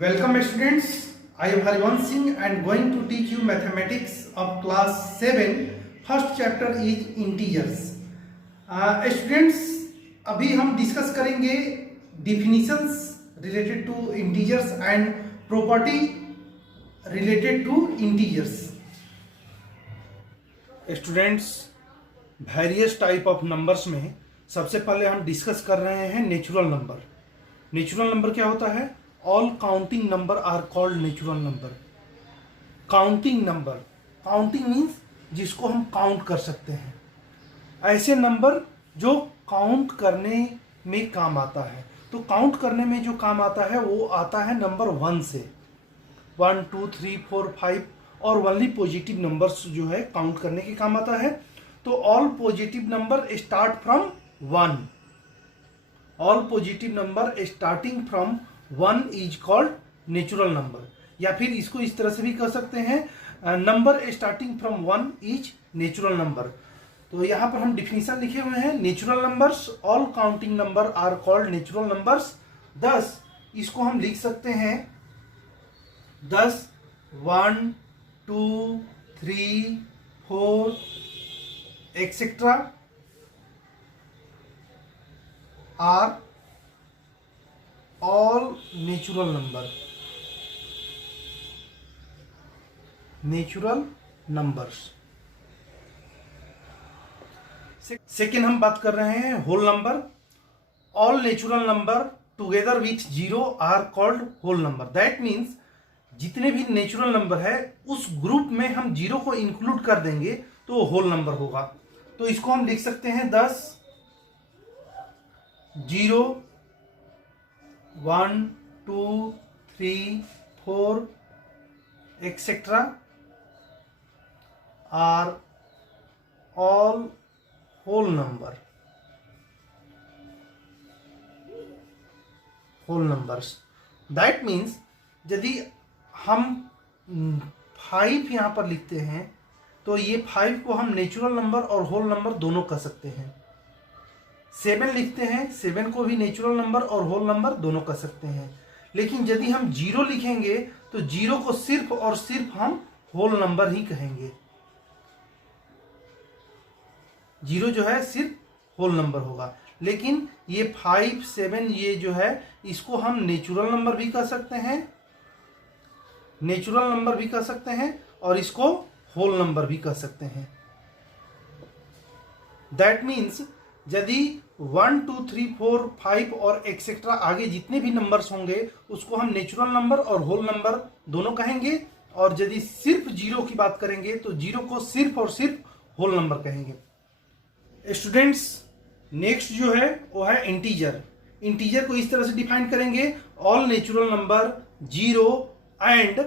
Welcome students, I am Harivansh Singh and going to teach you mathematics of class 7. First chapter is integers. Students, अभी हम discuss करेंगे definitions related to integers and property related to integers. Students, various type of numbers में सबसे पहले हम discuss कर रहे हैं नेचुरल नंबर। नेचुरल नंबर क्या होता है? All counting number are called natural number. Counting number, counting means जिसको हम काउंट कर सकते हैं, ऐसे नंबर जो काउंट करने में काम आता है। तो काउंट करने में जो काम आता है वो आता है नंबर 1 से। 1 2 3 4 5 और ओनली पॉजिटिव नंबर्स जो है काउंट करने के काम आता है। तो all positive number start from 1। All positive number starting from 1 is called natural number, या फिर इसको इस तरह से भी कह सकते हैं number starting from 1 is natural number. तो यहाँ पर हम डिफिनीशन लिखे हुए हैं, natural numbers all counting number are called natural numbers. 10 इसको हम लिख सकते हैं 10 1 2 3 4 etcetera are all natural number. Natural numbers. Second हम बात कर रहे हैं whole number. All natural number together with zero are called whole number. That means जितने भी नेचुरल नंबर है उस ग्रुप में हम जीरो को इंक्लूड कर देंगे तो होल नंबर होगा। तो इसको हम लिख सकते हैं 10 0 1 2 3 4 etcetera are all whole number. Whole numbers. That means यदि हम 5 यहां पर लिखते हैं तो ये 5 को हम नेचुरल नंबर और होल नंबर दोनों कह सकते हैं। 7 लिखते हैं, 7 को भी नेचुरल नंबर और होल नंबर दोनों कह सकते हैं। लेकिन यदि हम 0 लिखेंगे तो 0 को सिर्फ और सिर्फ हम होल नंबर ही कहेंगे। 0 जो है सिर्फ होल नंबर होगा। लेकिन ये 5 7 ये जो है इसको हम नेचुरल नंबर भी कह सकते हैं, नेचुरल नंबर भी कह सकते हैं और इसको होल नंबर भी कह सकते हैं। दैट मीन्स यदि 1 2 3 4 5 और एक्सेट्रा आगे जितने भी नंबर्स होंगे उसको हम नेचुरल नंबर और होल नंबर दोनों कहेंगे, और यदि सिर्फ 0 की बात करेंगे तो 0 को सिर्फ और सिर्फ होल नंबर कहेंगे। स्टूडेंट्स, नेक्स्ट जो है वो है इंटीजर। इंटीजर को इस तरह से डिफाइन करेंगे, all natural number 0 and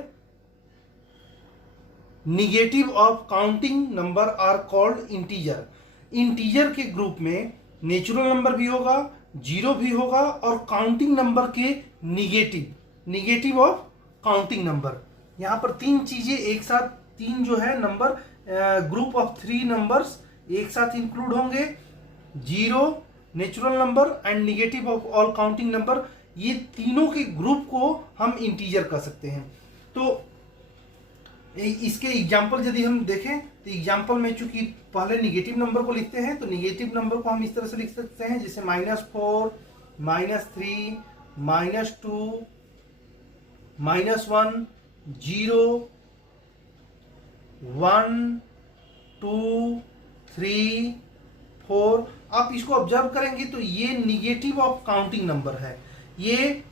negative of counting number are called integer. Integer के ग्रुप में नेचुरल नंबर भी होगा, 0 भी होगा और काउंटिंग नंबर के निगेटिव ऑफ काउंटिंग नंबर। यहां पर 3 चीजें एक साथ, 3 जो है नंबर ग्रुप ऑफ 3 नंबर्स एक साथ इंक्लूड होंगे, 0 natural number and negative of all counting number. ये तीनों के ग्रुप को हम इंटीजर कह सकते हैं। तो इसके एग्जाम्पल यदि हम देखें तो एग्जाम्पल में चूंकि पहले निगेटिव नंबर को लिखते हैं तो निगेटिव नंबर को हम इस तरह से लिख सकते हैं जैसे -4 -3 -2 -1 0 1 2 3 4। आप इसको ऑब्जर्व करेंगे तो ये निगेटिव ऑफ काउंटिंग नंबर है, ये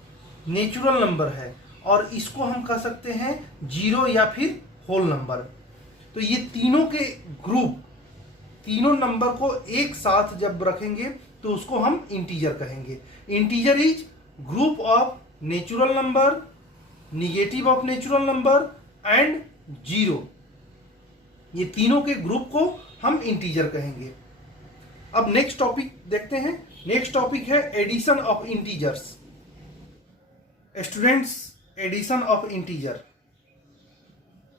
नेचुरल नंबर है और इसको हम कह सकते हैं 0 या फिर होल नंबर। तो ये तीनों के ग्रुप, तीनों नंबर को एक साथ जब रखेंगे तो उसको हम इंटीजर कहेंगे। Integer is group of natural number, negative of natural number and 0। ये तीनों के ग्रुप को हम इंटीजर कहेंगे। अब नेक्स्ट टॉपिक देखते हैं। नेक्स्ट टॉपिक है addition of integers. Students, addition of integer,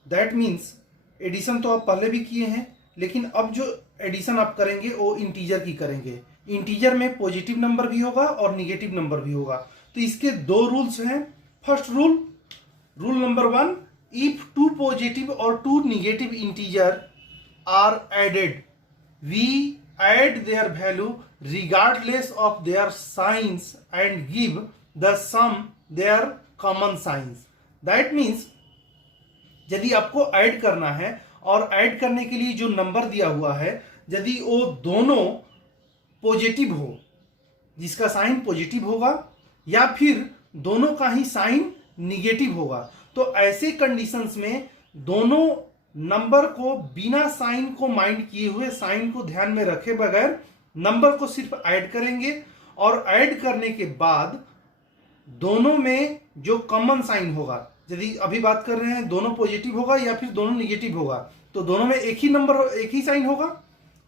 that means addition तो आप पहले भी किए हैं, लेकिन अब जो एडिशन आप करेंगे वो इंटीजर की करेंगे। इंटीजर में पॉजिटिव नंबर भी होगा और निगेटिव नंबर भी होगा। तो इसके 2 रूल्स हैं। First rule, rule number 1, if two positive और two negative integer are added, we add their value regardless of their signs and give the sum their common signs. That means यदि आपको add करना है और add करने के लिए जो नंबर दिया हुआ है, यदि वो दोनों पॉजिटिव हो, जिसका साइन पॉजिटिव होगा, या फिर दोनों का ही साइन निगेटिव होगा, तो ऐसे कंडीशंस में दोनों नंबर को बिना साइन को माइंड किए हुए, साइन को ध्यान में रखे बगैर नंबर को सिर्फ ऐड करेंगे, और ऐड करने के बाद दोनों में जो कॉमन साइन होगा, यदि अभी बात कर रहे हैं दोनों पॉजिटिव होगा या फिर दोनों निगेटिव होगा, तो दोनों में एक ही नंबर, एक ही साइन होगा,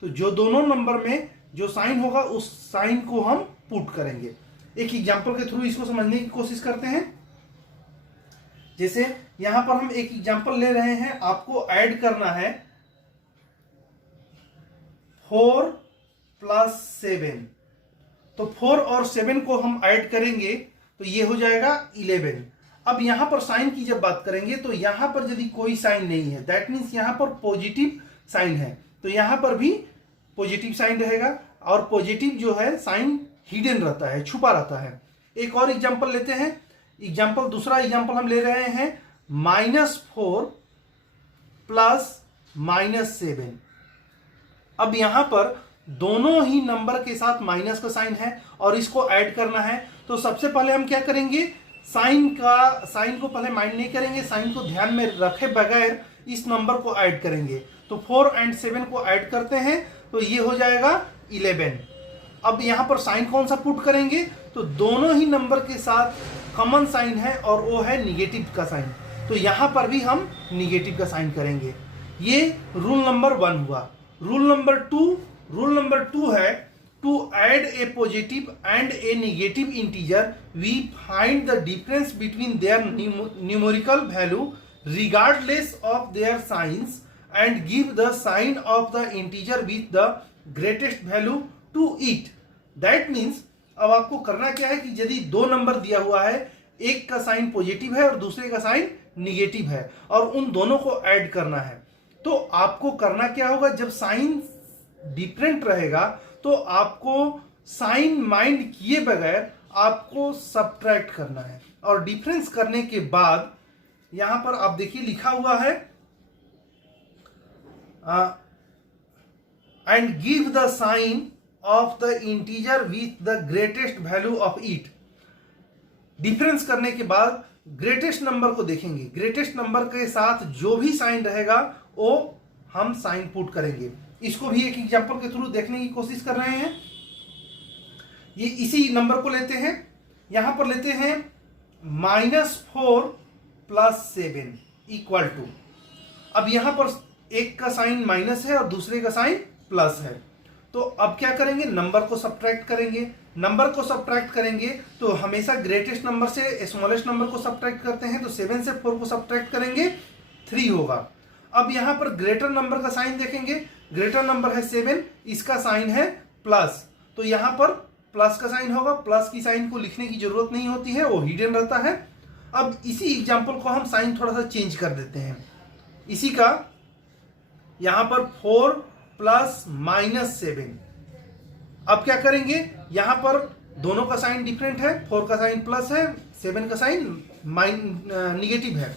तो जो दोनों नंबर में जो साइन होगा उस साइन को हम पुट करेंगे। एक एग्जांपल के थ्रू इसको समझने की कोशिश करते हैं। जैसे यहां पर हम एक एग्जांपल ले रहे हैं, आपको ऐड करना है 4 + 7, तो 4 और 7 को हम ऐड करेंगे तो ये हो जाएगा 11। अब यहां पर साइन की जब बात करेंगे तो यहां पर यदि कोई साइन नहीं है, दैट मीन्स यहां पर पॉजिटिव साइन है, तो यहां पर भी पॉजिटिव साइन रहेगा, और पॉजिटिव जो है साइन हिडन रहता है, छुपा रहता है। एक और एग्जांपल लेते हैं। दूसरा एग्जांपल हम ले रहे हैं -4 + -7। अब यहां पर दोनों ही नंबर के साथ माइनस का साइन है और इसको ऐड करना है, तो सबसे पहले हम क्या करेंगे, साइन को पहले माइंड नहीं करेंगे, साइन को ध्यान में रखे बगैर इस नंबर को ऐड करेंगे। तो 4 और 7 को ऐड करते हैं तो ये हो जाएगा 11। अब यहां पर साइन कौन सा पुट करेंगे, तो दोनों ही नंबर के साथ कॉमन साइन है और वो है निगेटिव का साइन, तो यहां पर भी हम निगेटिव का साइन करेंगे। ये रूल नंबर 1 हुआ। रूल नंबर 2 है, to add a positive and a negative integer we find the difference between their numerical value regardless of their signs and give the sign of the integer with the greatest value to it. That means अब आपको करना क्या है कि यदि दो number दिया हुआ है, एक का साइन पॉजिटिव है और दूसरे का साइन निगेटिव है, और उन दोनों को ऐड करना है, तो आपको करना क्या होगा, जब साइन डिफरेंट रहेगा तो आपको साइन माइंड किए बगैर आपको सब्ट्रैक्ट करना है, और डिफरेंस करने के बाद यहां पर आप देखिए लिखा हुआ है and give the sign of the integer with the greatest value of it. Difference करने के बाद ग्रेटेस्ट नंबर को देखेंगे, ग्रेटेस्ट नंबर के साथ जो भी साइन रहेगा वो हम साइन पुट करेंगे। इसको भी एक एग्जांपल के थ्रू देखने की कोशिश कर रहे हैं। ये इसी नंबर को लेते हैं, यहां पर लेते हैं -4 + 7 इक्वल टू, अब यहां पर एक का साइन माइनस है और दूसरे का साइन प्लस है, तो अब क्या करेंगे, नंबर को सब्ट्रैक्ट करेंगे। नंबर को सब्ट्रैक्ट करेंगे तो हमेशा ग्रेटेस्ट नंबर से स्मॉलेस्ट नंबर को सब्ट्रैक्ट करते हैं, तो 7 से 4 को सब्ट्रैक्ट करेंगे 3 होगा। अब यहां पर ग्रेटर नंबर का साइन देखेंगे, ग्रेटर नंबर है 7, इसका साइन है प्लस, तो यहां पर प्लस का साइन होगा। प्लस की साइन को लिखने की जरूरत नहीं होती है, वो हिडन रहता है। अब इसी एग्जाम्पल को हम साइन थोड़ा सा चेंज कर देते हैं, इसी का यहां पर 4 + -7। अब क्या करेंगे, यहां पर दोनों का साइन डिफरेंट है, 4 का साइन प्लस है, 7 का साइन निगेटिव है,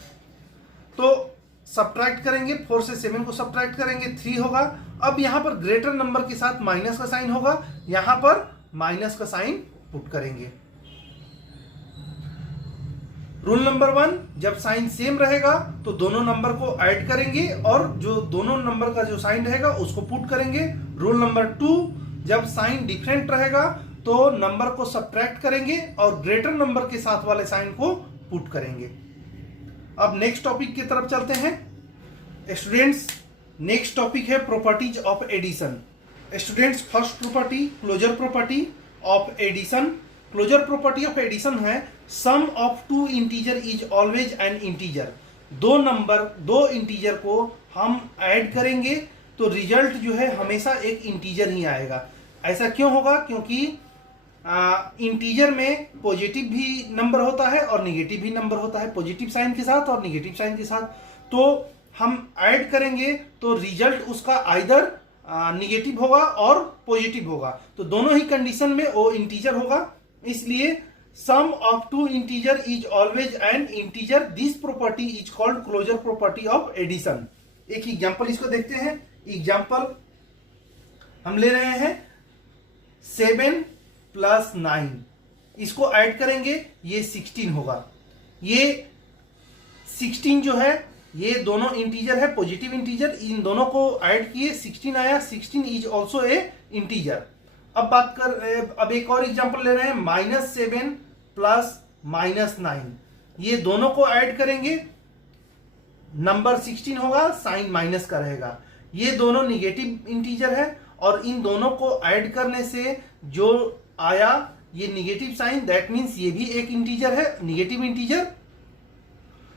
तो सब्ट्रैक्ट करेंगे, 4 से 7 को सब्ट्रैक्ट करेंगे 3 होगा। अब यहां पर ग्रेटर नंबर के साथ माइनस का साइन होगा, यहां पर माइनस का साइन पुट करेंगे। रूल नंबर 1, जब साइन सेम रहेगा तो दोनों नंबर को ऐड करेंगे और जो दोनों नंबर का जो साइन रहेगा उसको पुट करेंगे। रूल नंबर 2, जब साइन डिफरेंट रहेगा तो नंबर को सब्ट्रैक्ट करेंगे और ग्रेटर नंबर के साथ वाले साइन को पुट करेंगे। अब नेक्स्ट टॉपिक की तरफ चलते हैं स्टूडेंट्स। नेक्स्ट टॉपिक है properties of addition. Students, first property closure property of addition. Closure property of addition है sum of two integer is always an integer. दो इंटीजर को हम ऐड करेंगे तो रिजल्ट जो है हमेशा एक इंटीजर ही आएगा। ऐसा क्यों होगा, क्योंकि इंटीजर में पॉजिटिव भी नंबर होता है और निगेटिव भी नंबर होता है, पॉजिटिव साइन के साथ और निगेटिव साइन के साथ। तो हम ऐड करेंगे तो रिजल्ट उसका आइदर निगेटिव होगा और पॉजिटिव होगा, तो दोनों ही कंडीशन में वो इंटीजर होगा। इसलिए sum of two integer is always an integer, this property is called closure property of addition. एक एग्जांपल इसको देखते हैं। एग्जांपल हम ले रहे हैं 7 + 9, इसको ऐड करेंगे ये 16 होगा। ये 16 जो है ये दोनों इंटीजर है, पॉजिटिव इंटीजर, इन दोनों को ऐड किए 16 आया, 16 इज ऑल्सो ए इंटीजर। अब एक और एग्जांपल ले रहे हैं -7 + -9, ये दोनों को ऐड करेंगे, नंबर 16 होगा, साइन माइनस का रहेगा। ये दोनों निगेटिव इंटीजर है और इन दोनों को ऐड करने से जो आया ये निगेटिव साइन, दैट मीन्स ये भी एक इंटीजर है, निगेटिव इंटीजर।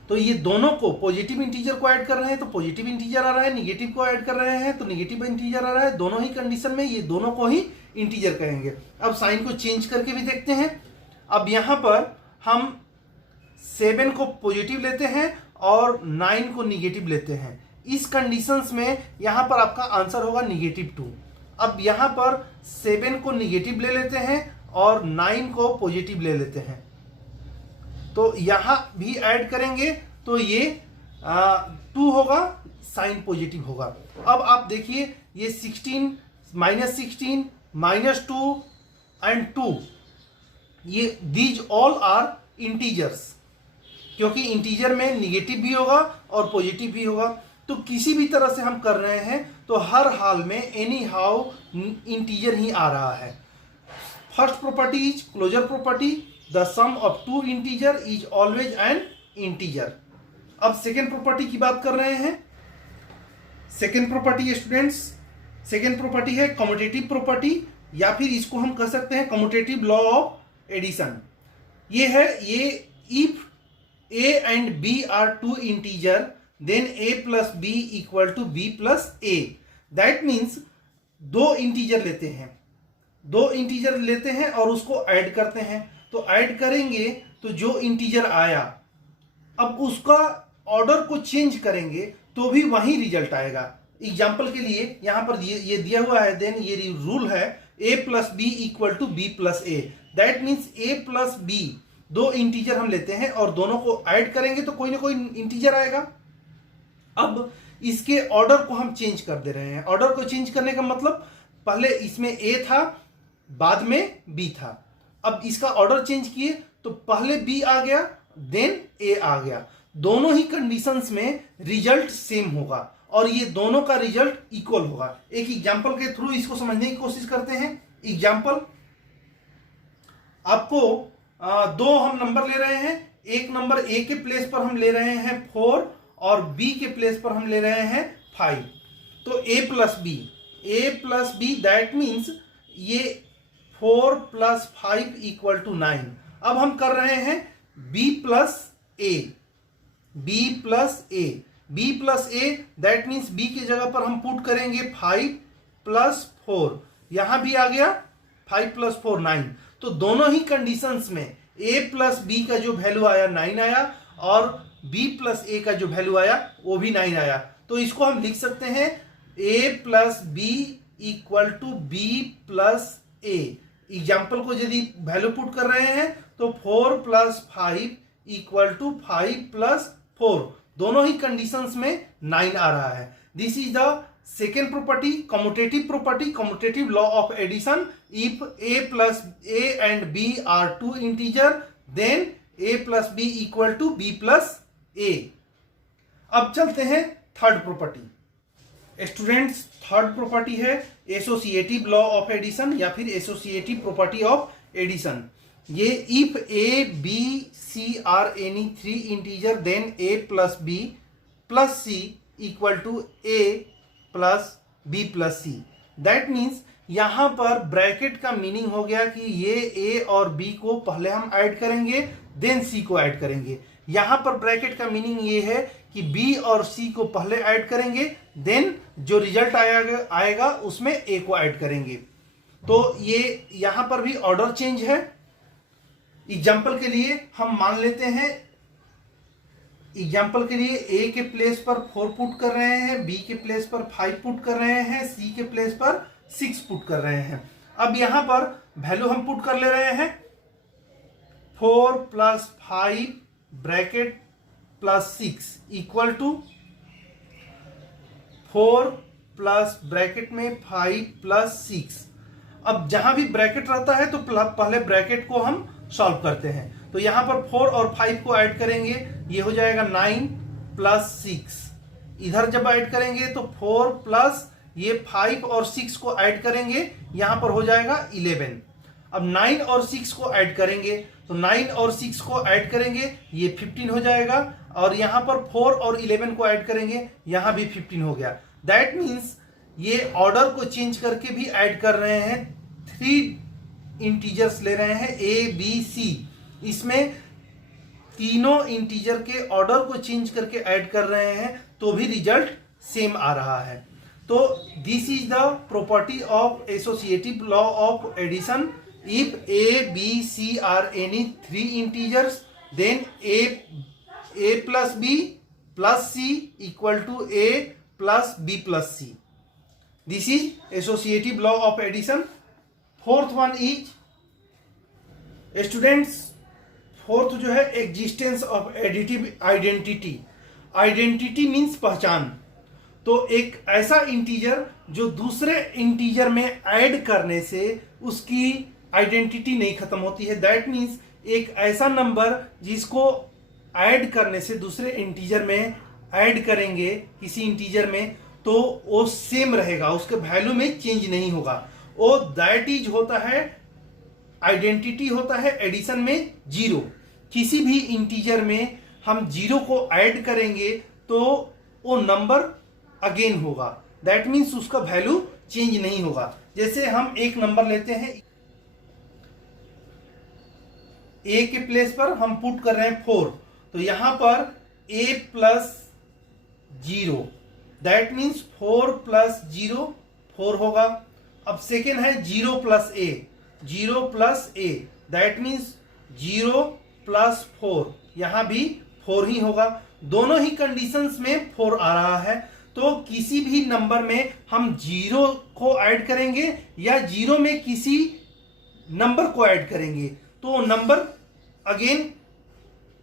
तो ये दोनों को, पॉजिटिव इंटीजर को ऐड कर रहे हैं तो पॉजिटिव इंटीजर आ रहा है, निगेटिव को ऐड कर रहे हैं तो निगेटिव इंटीजर आ रहा है। दोनों ही कंडीशन में ये दोनों को ही इंटीजर कहेंगे। अब साइन को चेंज करके भी देखते हैं। अब यहां पर हम 7 को पॉजिटिव लेते हैं और 9 को निगेटिव लेते हैं। इस कंडीशंस में यहां पर आपका आंसर होगा -2। अब यहां पर 7 को निगेटिव ले लेते हैं और 9 को पॉजिटिव ले लेते हैं, तो यहां भी ऐड करेंगे तो ये 2 होगा, साइन पॉजिटिव होगा। अब आप देखिए ये 16 -16 -2 एंड 2, ये दीज ऑल आर इंटीजर्स, क्योंकि इंटीजर में निगेटिव भी होगा और पॉजिटिव भी होगा। तो किसी भी तरह से हम कर रहे हैं तो हर हाल में एनी हाउ इंटीजर ही आ रहा है। First property is closure property, the sum of two integer is always an integer. अब सेकेंड प्रॉपर्टी की बात कर रहे हैं। Second property students, second property है कम्यूटेटिव प्रॉपर्टी, या फिर इसको हम कह सकते हैं कम्यूटेटिव लॉ ऑफ एडिशन। ये है, ये if a and b are two integer then a plus b equal to b plus a, that means दो इंटीजर लेते हैं और उसको ऐड करते हैं। तो ऐड करेंगे तो जो इंटीजर आया, अब उसका ऑर्डर को चेंज करेंगे तो भी वही रिजल्ट आएगा। एग्जाम्पल के लिए यहां पर ये दिया हुआ है, देन ये रूल है a plus b equal to b plus a, that means a plus b, दो इंटीजर हम लेते हैं और दोनों को ऐड करेंगे तो कोई ना कोई इंटीजर आएगा। अब इसके ऑर्डर को हम चेंज कर दे रहे हैं। ऑर्डर को चेंज करने का मतलब, पहले इसमें a था, बाद में b था। अब इसका ऑर्डर चेंज किए तो पहले b आ गया, देन a आ गया। दोनों ही कंडीशंस में रिजल्ट सेम होगा और ये दोनों का रिजल्ट इक्वल होगा। एक एग्जांपल के थ्रू इसको समझने की कोशिश करते हैं। एग्जांपल, आपको दो हम नंबर ले रहे हैं। एक नंबर a के प्लेस पर हम ले रहे हैं 4 और b के प्लेस पर हम ले रहे हैं 5। तो a plus b that means ये 4 + 5 = 9। अब हम कर रहे हैं b plus a that means b की जगह पर हम पुट करेंगे 5 + 4, यहां भी आ गया 5 + 4 9। तो दोनों ही कंडीशंस में a प्लस b का जो वैल्यू आया 9 आया और b प्लस a का जो वैल्यू आया वो भी 9 आया। तो इसको हम लिख सकते हैं a plus b = b plus a। Example को यदि वैल्यू पुट कर रहे हैं तो 4 + 5 = 5 + 4, दोनों ही कंडीशंस में 9 आ रहा है। This is the second property, commutative law of addition. If a plus a and b are two integer, then a plus b equal to b plus a. अब चलते हैं third property. Students, third property है associative law of addition या फिर associative property of addition. ये if a b c are any three integer then a plus b plus c equal to a plus B plus C. That means यहां पर bracket का meaning हो गया कि ये ए और बी को पहले हम ऐड करेंगे, देन सी को ऐड करेंगे। यहां पर ब्रैकेट का मीनिंग ये है कि बी और सी को पहले ऐड करेंगे, देन जो रिजल्ट आएगा उसमें ए को ऐड करेंगे। तो ये यहां पर भी ऑर्डर चेंज है। एग्जाम्पल के लिए हम मान लेते हैं, एग्जाम्पल के लिए ए के प्लेस पर 4 पुट कर रहे हैं, बी के प्लेस पर 5 पुट कर रहे हैं, सी के प्लेस पर 6 पुट कर रहे हैं। अब यहां पर वैल्यू हम पुट कर ले रहे हैं 4 + 5 bracket +6 equal to 4 plus bracket में 5 + 6। अब जहां भी ब्रैकेट रहता है तो पहले ब्रैकेट को हम सॉल्व करते हैं। तो यहां पर 4 और 5 को ऐड करेंगे, ये हो जाएगा 9 + 6। इधर जब ऐड करेंगे तो 4 प्लस ये 5 और 6 को ऐड करेंगे, यहां पर हो जाएगा 11। अब 9 और 6 को ऐड करेंगे, तो 9 और 6 को ऐड करेंगे, ये 15 हो जाएगा। और यहां पर 4 और 11 को ऐड करेंगे, यहां भी 15 हो गया। दैट मीन्स ये ऑर्डर को चेंज करके भी ऐड कर रहे हैं, 3 इंटीजर्स ले रहे हैं ए बी सी। इसमें तीनों इंटीजर के ऑर्डर को चेंज करके ऐड कर रहे हैं, तो भी रिजल्ट सेम आ रहा है। तो this is the property of associative law of addition. If A B C are any 3 integers, then a plus b plus c equal to a plus b plus c. This is associative law of addition. Fourth one is students, fourth जो है existence of additive identity. Identity means पहचान। तो एक ऐसा integer जो दूसरे integer में add करने से उसकी आइडेंटिटी नहीं खत्म होती है। दैट मीन्स एक ऐसा नंबर जिसको ऐड करने से दूसरे इंटीजर में ऐड करेंगे किसी इंटीजर में, तो वो सेम रहेगा, उसके वैल्यू में चेंज नहीं होगा। वो दैट इज होता है आइडेंटिटी, होता है एडिशन में 0। किसी भी इंटीजर में हम 0 को ऐड करेंगे तो वो नंबर अगेन होगा। दैट मीन्स उसका वैल्यू चेंज नहीं होगा। जैसे हम एक नंबर लेते हैं, ए के प्लेस पर हम पुट कर रहे हैं 4, तो यहां पर a + 0, दैट मीन्स 4 + 0 4 होगा। अब सेकेंड है 0 + a, 0 + a, दैट मीन्स 0 + 4, यहां भी 4 ही होगा। दोनों ही कंडीशंस में 4 आ रहा है। तो किसी भी नंबर में हम 0 को ऐड करेंगे या 0 में किसी नंबर को ऐड करेंगे, तो नंबर अगेन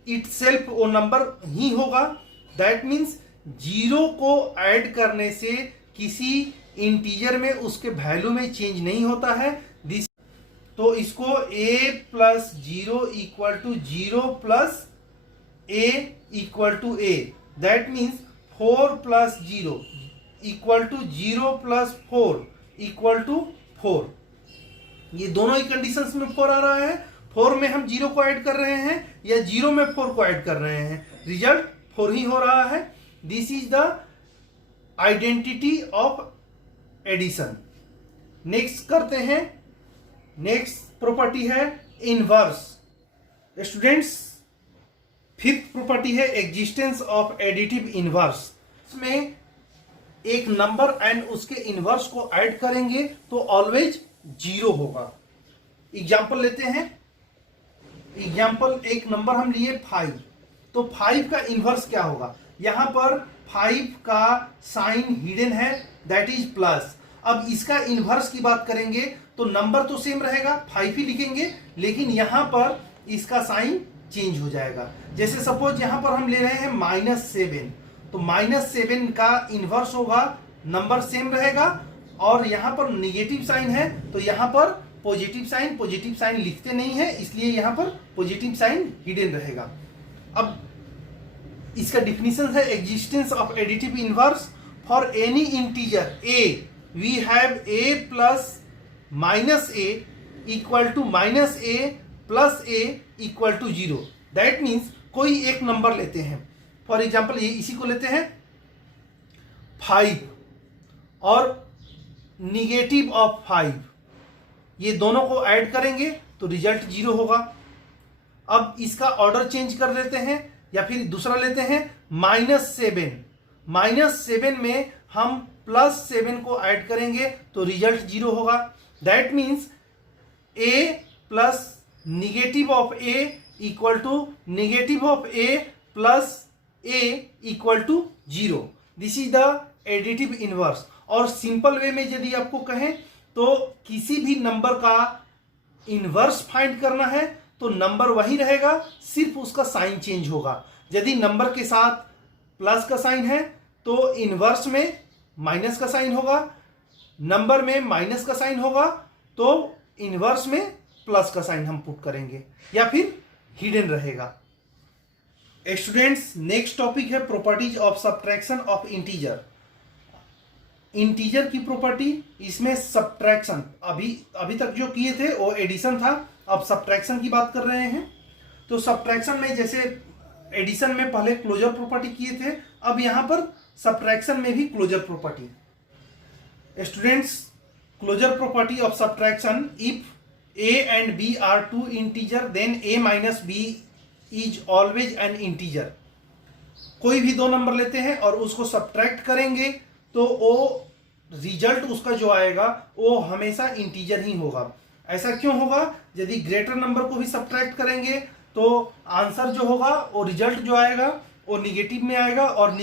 इटसेल्फ वो नंबर ही होगा। दैट मीन्स 0 को ऐड करने से किसी इंटीजर में उसके वैल्यू में चेंज नहीं होता है। तो इसको a + 0 = 0 + a = a, that means 4 + 0 = 0 + 4 = 4। ये दोनों ही कंडीशंस में 4 आ रहा है। 4 में हम 0 को ऐड कर रहे हैं या 0 में 4 को ऐड कर रहे हैं, रिजल्ट 4 ही हो रहा है। This is the identity of addition. Next करते हैं, नेक्स्ट प्रॉपर्टी है इनवर्स। स्टूडेंट्स, फिफ्थ प्रॉपर्टी है एग्जिस्टेंस ऑफ एडिटिव इनवर्स। इसमें एक नंबर एंड उसके इनवर्स को ऐड करेंगे तो ऑलवेज 0 होगा। एग्जाम्पल लेते हैं, एग्जाम्पल एक नंबर हम लिए 5, तो 5 का इनवर्स क्या होगा? यहां पर 5 का साइन हिडन है, दैट इज प्लस। अब इसका इनवर्स की बात करेंगे तो नंबर तो सेम रहेगा, 5 ही लिखेंगे, लेकिन यहां पर इसका साइन चेंज हो जाएगा। जैसे सपोज यहां पर हम ले रहे हैं -7, तो -7 का इनवर्स होगा, नंबर सेम रहेगा, और यहां पर निगेटिव साइन है तो यहां पर पॉजिटिव साइन लिखते नहीं है, इसलिए यहां पर पॉजिटिव साइन हिडन रहेगा। अब इसका डिफिनीशन है existence of additive inverse for any integer a, we have a plus -a equal to -a plus a equal to 0। That means कोई एक नंबर लेते हैं, फॉर एग्जाम्पल ये इसी को लेते हैं 5 और निगेटिव ऑफ 5, ये दोनों को ऐड करेंगे तो रिजल्ट 0 होगा। अब इसका ऑर्डर चेंज कर लेते हैं या फिर दूसरा लेते हैं -7 में हम +7 को ऐड करेंगे तो रिजल्ट 0 होगा। That means a plus negative of a equal to negative of a plus a equal to 0। This is the additive inverse. और सिंपल वे में यदि आपको कहें तो किसी भी नंबर का इनवर्स फाइंड करना है तो नंबर वही रहेगा, सिर्फ उसका साइन चेंज होगा। यदि नंबर के साथ प्लस का साइन है तो इनवर्स में माइनस का साइन होगा, नंबर में माइनस का साइन होगा तो इनवर्स में प्लस का साइन हम पुट करेंगे, या फिर हिडन रहेगा। स्टूडेंट्स, नेक्स्ट टॉपिक है properties of subtraction of integer. Integer की प्रॉपर्टी, इसमें सब्ट्रैक्शन, अभी तक जो किए थे वो एडिशन था, अब सब्ट्रैक्शन की बात कर रहे हैं। तो सब्ट्रैक्शन में जैसे एडिशन में पहले क्लोजर प्रॉपर्टी किए थे, अब यहां पर सब्ट्रैक्शन में भी closure property. Students, closure property of subtraction, if a and b are two integer then a minus b is always an integer। कोई भी दो नंबर लेते हैं और उसको सब्ट्रैक्ट करेंगे तो वो रिजल्ट उसका जो आएगा वो हमेशा इंटीजर ही होगा। ऐसा क्यों होगा? यदि ग्रेटर नंबर को भी सब्ट्रैक्ट करेंगे तो आंसर जो होगा वो रिजल्ट जो आएगा वो निगेटिव में आएगा, और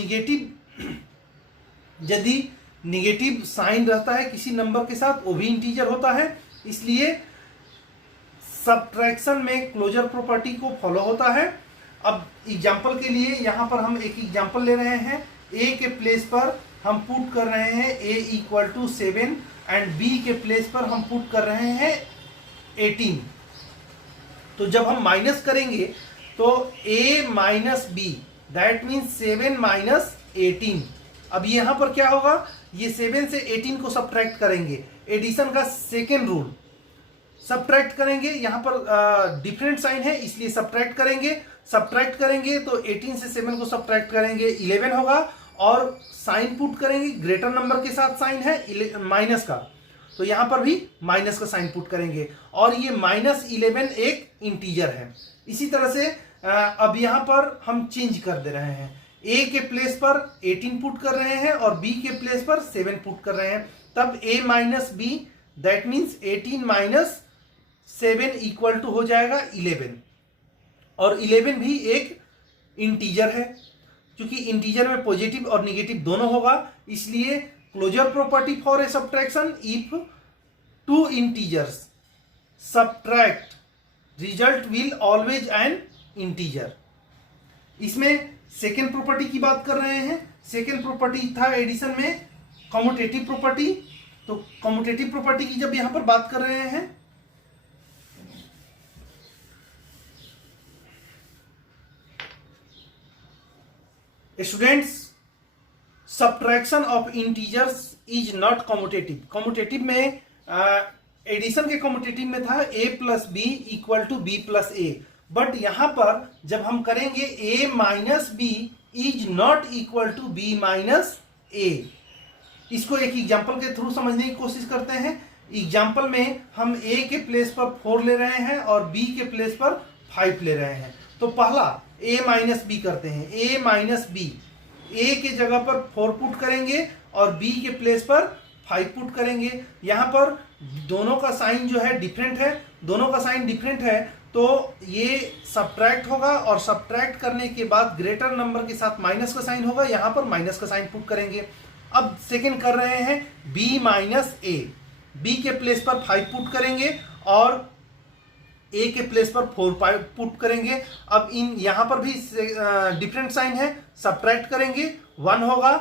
यदि निगेटिव साइन रहता है किसी नंबर के साथ वो भी इंटीजर होता है। इसलिए सब्ट्रैक्शन में क्लोजर प्रॉपर्टी को फॉलो होता है। अब एग्जांपल के लिए यहां पर हम एक एग्जांपल ले रहे हैं। a के प्लेस पर हम पुट कर रहे हैं a equal to 7 and b के प्लेस पर हम पुट कर रहे हैं 18। तो जब हम माइनस करेंगे तो a minus b that means 7 minus 18। अब यहां पर क्या होगा, ये 7 से 18 को सब्ट्रैक्ट करेंगे, एडिशन का सेकेंड रूल, सब्ट्रैक्ट करेंगे। यहां पर डिफरेंट साइन है इसलिए सब्ट्रैक्ट करेंगे तो 18 से 7 को सब्ट्रैक्ट करेंगे 11 होगा, और साइन पुट करेंगे, ग्रेटर नंबर के साथ साइन है माइनस का तो यहां पर भी माइनस का साइन पुट करेंगे, और ये -11 एक इंटीजर है। इसी तरह से अब यहां पर हम चेंज कर दे रहे हैं, a के प्लेस पर 18 पुट कर रहे हैं और b के प्लेस पर 7 पुट कर रहे हैं, तब a minus b that means 18 minus 7 equal to हो जाएगा 11, और 11 भी एक इंटीजर है। क्योंकि इंटीजर में पॉजिटिव और नेगेटिव दोनों होगा, इसलिए closure property for a subtraction, if two integers subtract result will always an integer. इसमें सेकेंड प्रॉपर्टी की बात कर रहे हैं। सेकेंड प्रॉपर्टी था एडिशन में कम्यूटेटिव प्रॉपर्टी। तो कम्यूटेटिव प्रॉपर्टी की जब यहां पर बात कर रहे हैं, students, subtraction of integers is not commutative. Commutative में एडिशन के कम्यूटेटिव में था a plus B equal to B plus A, but यहां पर जब हम करेंगे a minus B is not equal to B minus A. इसको एक एग्जाम्पल के थ्रू समझने की कोशिश करते हैं। एग्जाम्पल में हम a के प्लेस पर 4 ले रहे हैं और b के प्लेस पर 5 ले रहे हैं। तो पहला a माइनस बी करते हैं, a माइनस बी, a के जगह पर 4 पुट करेंगे और b के प्लेस पर 5 पुट करेंगे। यहाँ पर दोनों का साइन जो है डिफरेंट है, दोनों का साइन डिफरेंट है, तो ये सब्ट्रैक्ट होगा, और सब्ट्रैक्ट करने के बाद ग्रेटर नंबर के साथ माइनस का साइन होगा, यहाँ पर माइनस का साइन पुट करेंगे। अब सेकेंड कर रहे हैं b माइनस ए, b के प्लेस पर 5 पुट करेंगे और a के प्लेस पर 4 पुट करेंगे। अब इन यहाँ पर भी डिफरेंट साइन है, सब्ट्रैक्ट करेंगे 1 होगा।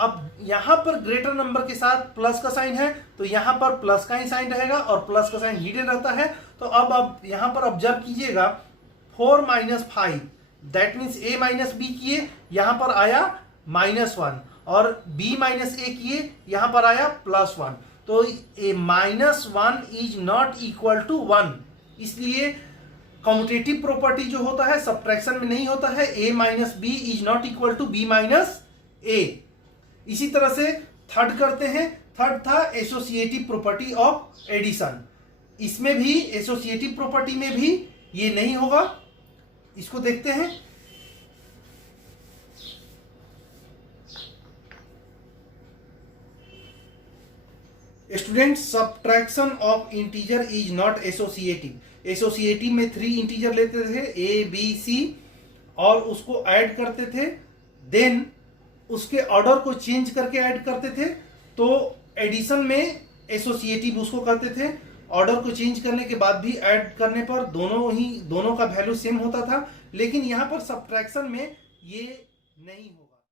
अब यहाँ पर ग्रेटर नंबर के साथ प्लस का साइन है तो यहाँ पर प्लस का ही साइन रहेगा, और प्लस का साइन हिडन रहता है। तो अब यहाँ पर ऑब्जर्व कीजिएगा 4 minus 5 that means a minus B किए, यहाँ पर आया -1, और b माइनस ए किए, यहाँ पर आया +1। तो a -1 is not equal to 1। इसलिए कम्यूटेटिव प्रॉपर्टी जो होता है सब्ट्रैक्शन में नहीं होता है, a minus B is not equal to b minus A. इसी तरह से थर्ड करते हैं। थर्ड था एसोसिएटिव प्रॉपर्टी ऑफ एडिशन। इसमें भी एसोसिएटिव प्रॉपर्टी में भी ये नहीं होगा। इसको देखते हैं। Student, subtraction of integer is not associative. Associative में 3 इंटीजर लेते थे ए बी सी और उसको ऐड करते थे, देन उसके ऑर्डर को चेंज करके ऐड करते थे, तो एडिशन में एसोसिएटिव उसको करते थे। ऑर्डर को चेंज करने के बाद भी ऐड करने पर दोनों का वैल्यू सेम होता था, लेकिन यहां पर सब्ट्रैक्शन में ये नहीं होता।